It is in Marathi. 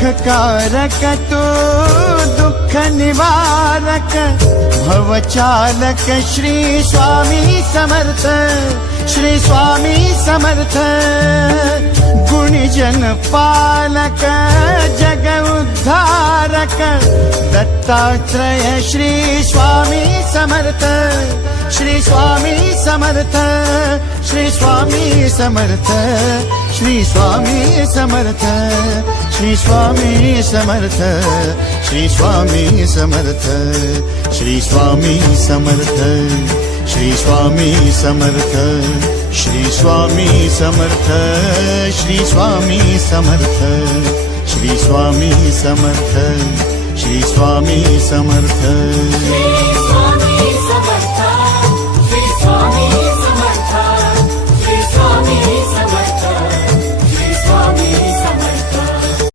सुखकारक तू दुःख निवारक भवचालक श्री स्वामी समर्थ, श्री स्वामी समर्थ। गुणीजन पालक जग उद्धारक दत्तात्रय श्री स्वामी समर्थ, श्री स्वामी समर्थ, श्री स्वामी समर्थ, श्री स्वामी समर्थ, श्री स्वामी समर्थ, श्री स्वामी समर्थ, श्री स्वामी समर्थ, श्री स्वामी समर्थ, श्री स्वामी समर्थ, श्री स्वामी समर्थ, श्री स्वामी समर्थ, श्री स्वामी समर्थ।